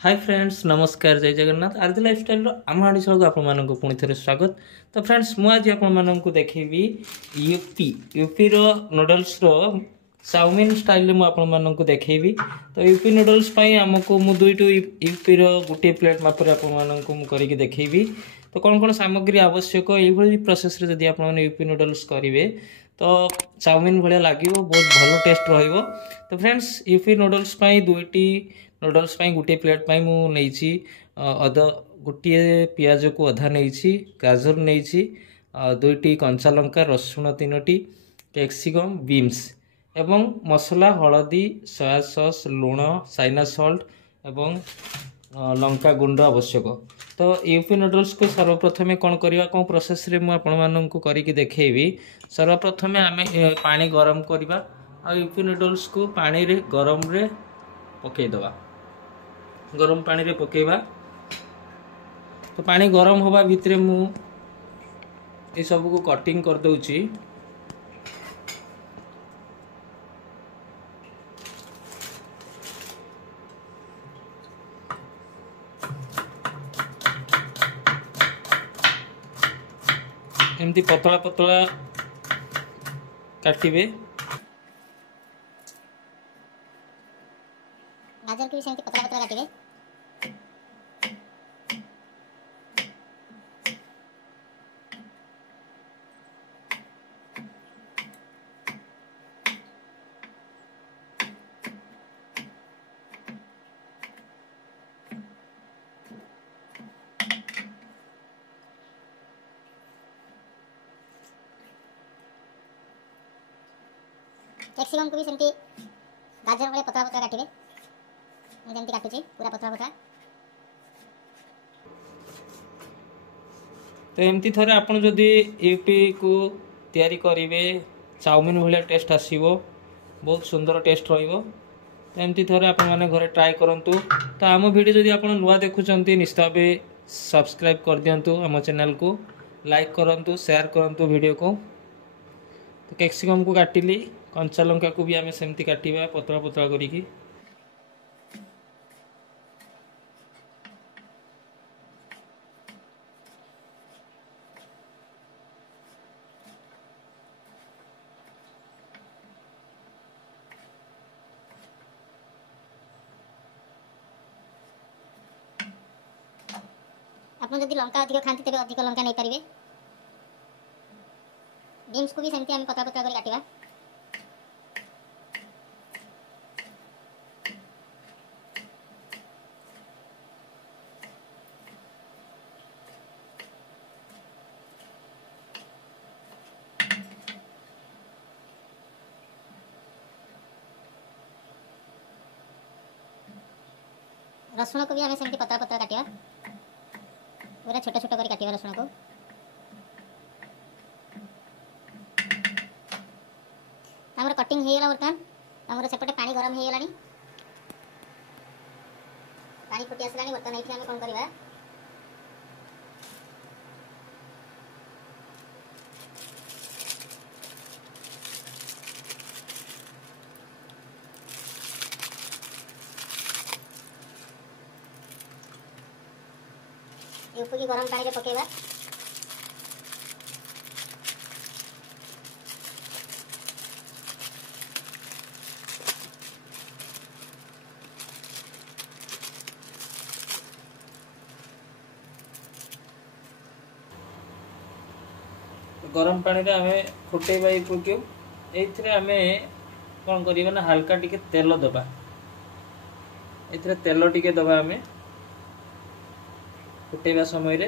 Hi friends नमस्कार जय जगन्नाथ आरती lifestyle आम आड़शा को आपण पुणी थे स्वागत। तो फ्रेंड्स मु आज आपण देखी यूपी रो नूडल्स रो चाउमिन स्टाइल में आपण देखी। तो यूपी नूडल्स आमको मु दुईटू यूपी रो गोटे प्लेट माप करके देखी। तो कौन कौन सामग्री आवश्यक ये प्रोसेस रे जदि आप यूपी नूडल्स करेंगे तो चाउमिन भाया लगे बहुत भल टेस्ट रहिबो। तो फ्रेंड्स यूपी नूडल्स दुईटी नूडल्स गोटे प्लेट मुझे अदा गोटे पियाज को अधा नहीं गाजर नहीं दुईटी कंचा लंका रसुण 3टी कैप्सिकम बीन्स एवं मसला हलदी सोया सॉस लुण चाइना सॉल्ट एवं लंका गुंड आवश्यक। तो यूपी नूडल्स को सर्वप्रथमे कौन करवा कौन प्रोसेस रे मु आपको करके देखी। सर्वप्रथमे आम पानी गरम करवा आ यूपी नूडल्स को पानी रे गरम रे पकईदवा गरम पानी रे पकेबा। तो पानी गरम होबा भितरे मु ये सब को कटिंग कर दउची। एमती पतला पतला काटिबे। गाजर को भी सेमती पतला पतला काटिबे। कैप्सिकम को भी सेमती गाजर वाले पतला पतला काटिबे। मैं जेमती काटुची पूरा पतला पतला। तो एमती थरे आपण जदि यूपी को तैयारी करेंगे चाउमिन भाया टेस्ट आसो बहुत सुंदर टेस्ट रहिबो। तो एमती थरे आपण माने घरे ट्राई करंतु। तो आम वीडियो जदि आपण नुआ देखुचंती निश्चित भावे सब्सक्राइब कर दियंतु आम चैनल को लाइक करंतु शेयर करंतु वीडियो को। तो कैप्सिकम को काटिली कंचा लंका को भी आम सेमती काटिबा पतला पतला करिकी। आप जब लंका अधिक खाती तेज अधिक लंका नहीं पारे। बीन्स को भी सेमती आम पतला पतला कर काटिबा। रसुण को भी आम सेमती पतला पतला काटिबा पूरा छोटा छोटा कर काटिबा रसुण को। हमर कटिंग हो गला बर्तमान हमर सेपटे पानी गरम हो गलानी पानी फुटी आसलानी। बर्तमान एठी हम कोन करबा यूपी की गरम पानी रे पकेबा। गरम पानी रे आमे फुटेबा यूपी एथिरे आमे कौन करिबा ना हल्का टिके तेल दबा। एथिरे तेल टिके दबा आमे फुटेबा समय रे।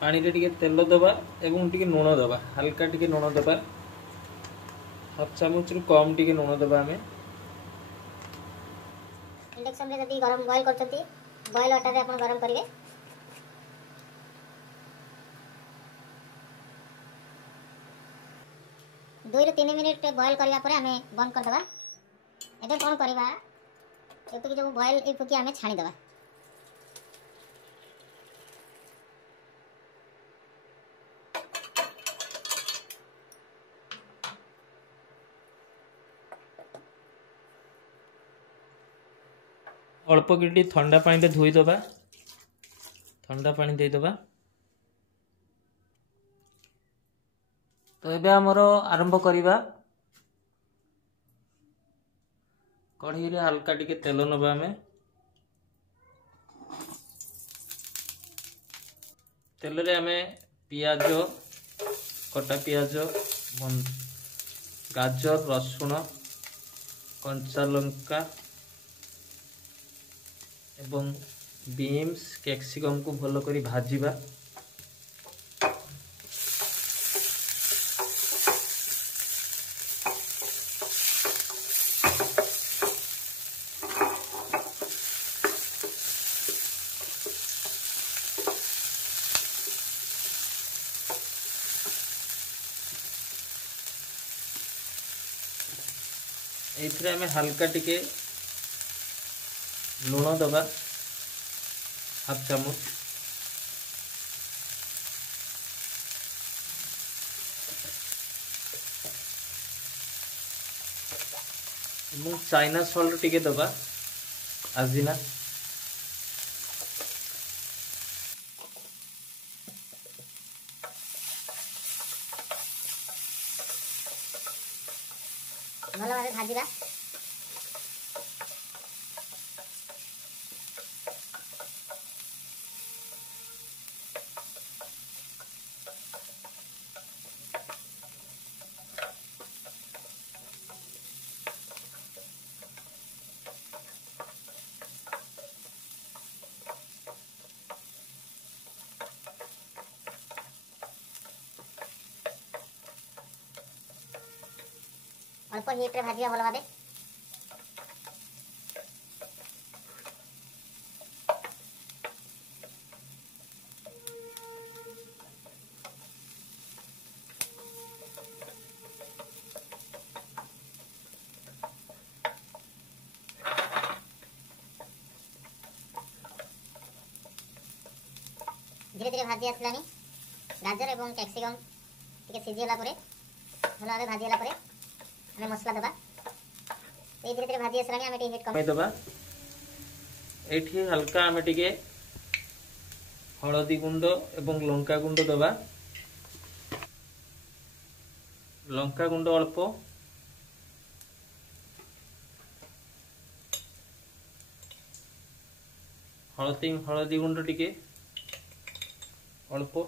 पानी रे टिके तेल दबा एवं टिके लुण दबा हल्का टिके लुण दबा हाफ चामच रु कम टिके लुण दबा। आमे इंडक्शन रे जदी गरम बॉईल करचंती बॉईल वाटर रे आपण गरम करिवे। दुई रु 3 मिनिट बॉईल करबा परे आमे बंद कर दबा। एबे कोन करबा एतकी जो बॉईल एतकी आमे छाणी दबा। अल्प कि ठंडा पानी धोईदबा ठंडा पानी देदबा। तो एबे आमर आरंभ करवा कढ़ई रे हल्का टिके तेल नबा आमे तेल रे आमे पियाज कटा पियाज गाजर रसुण कंचा लंका एवं बीन्स कैप्सिकम को भल करी भाजीबा। एथिरे आमे हल्का टिके लुण दबा हाफ चामच चाइना सॉल्ट टिके दबा आजिना भल भाव भाजवा। अल्प हिट्रे भाजवा भल भाव। धीरे धीरे भाजी आसलानी गाजर एवं कैप्सिकम टिके सिझीगला भल भाव भाजीगला हमें मसला दबा। तो धीरे धीरे भाजी आसलानी आमे टिके हिट कम दबा। एठी हल्का आमे टिके हळदी गुंड एवं लंका गुंड दबा। लंका गुंड अल्प हळदी गुंड टिके अल्प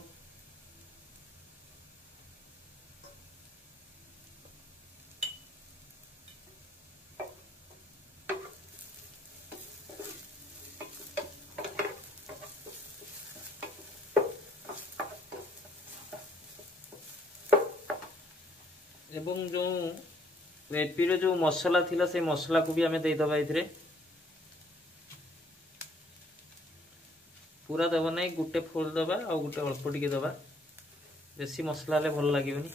एवं जो रेपी जो मसला थिला से मसला को भी आमे दे दबा। इथरे पूरा दबा नहीं गुटे फुल दबा और गुटे अल्प टिके दबा बेसी मसला ले भल लागिवनी।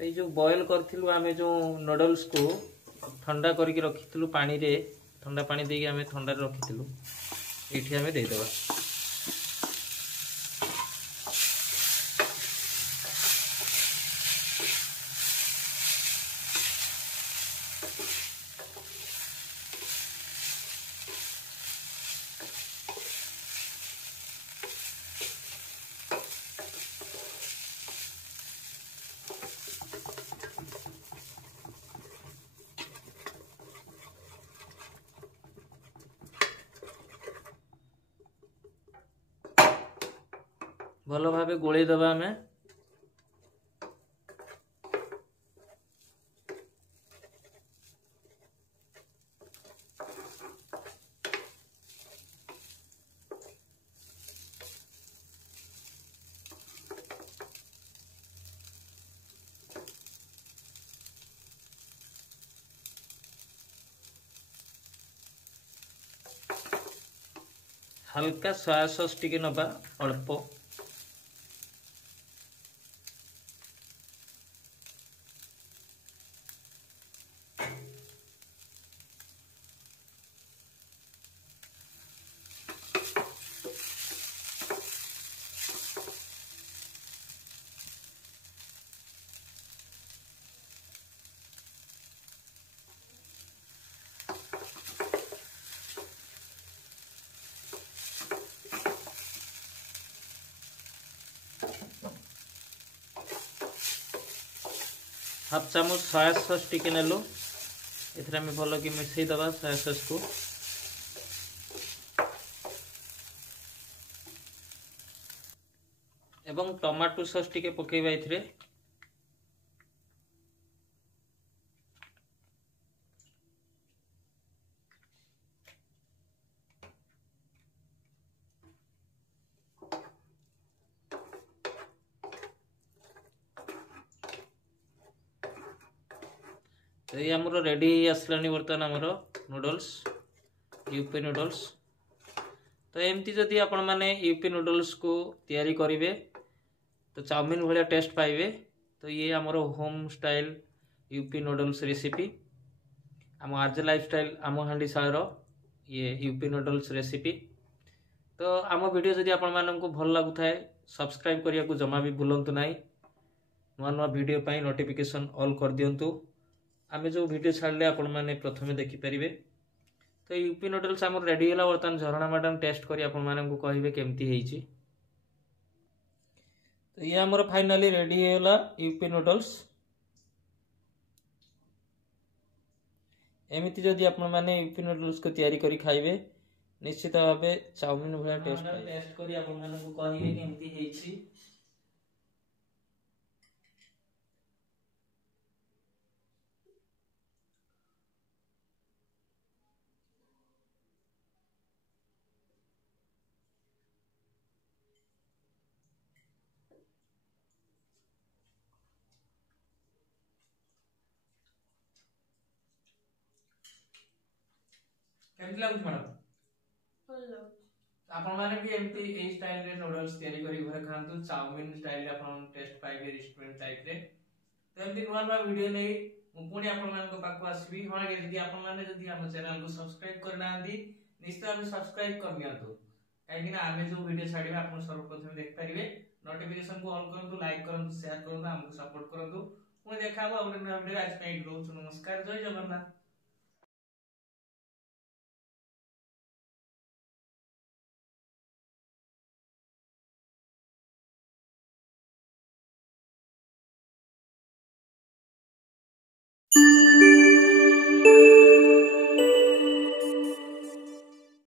तो जो बॉयल करथिलु आमे जो नूडल्स को ठंडा करके रखिथिलु पानी रे ठंडा पानी देके आमे ठंडा रे रखिथिलु एठी आमे दे दबा। भल भाव गोले दबा आमे। हल्का सोया सॉस टिके नबा अल्प हाफ चामच सोया सॉस टिके नेलु एथरे आम भल कि मिसई दबा सोया सॉस को एवं टमाटो सॉस टिके पकेबा एथरे तो ये आमर रेडी आसलानी बर्तमान आमर नूडल्स यूपी नूडल्स तो एमती जदि आपण माने यूपी नूडल्स को तैयारी करेंगे तो चाउमिन भाया टेस्ट पाइबे। तो ये आमर home style Yippee noodles recipe आम आरजे लाइफस्टाइल आम हांडी शाल ये यूपी नूडल्स रेसिपी। तो आम वीडियो जदि आपण मानक भल लगुता है सब्सक्राइब करने को जमा भी भूलु ना नुआ नुआ वीडियो पाई नोटिफिकेशन ऑल कर दिंतु आम जो वीडियो छाड़े आपण मैंने प्रथम देखिपारे। तो यूपी नूडल्स आम रेडी है बर्तमान झरणा मैडम टेस्ट कर कहे केमती है। तो ये आमर फाइनाली रेडी है यूपी नूडल्स एमती जदि आपण मैंने यूपी नूडल्स को तैयारी करी खाइबे निश्चित भाव चाउमिन भाया टेस्ट करी आपण मानक कहे केमती है। केमती लागुछ मैडम आपण माने भी एमती ए स्टाइल रे नूडल्स तैयारी करी घरे खांतु चाउमिन स्टाइल रे आपण टेस्ट पाइबे रेस्टोरेंट टाइप रे। तो एमती नुआ नुआ वीडियो नै मु पुणी आपण मान को पाकु आसीबी हां यदि आपण माने यदि हम चैनल को सब्सक्राइब करना आंदी निश्चय हम सब्सक्राइब कर दियंतु काहे कि आमे जो वीडियो छाडीबे आपण सर्वप्रथम देख परिबे नोटिफिकेशन को ऑन करंतु लाइक करंतु शेयर करंतु हमको सपोर्ट करंतु पुणी देखाबो और नया वीडियो आज पे नमस्कार जय जगन्नाथ।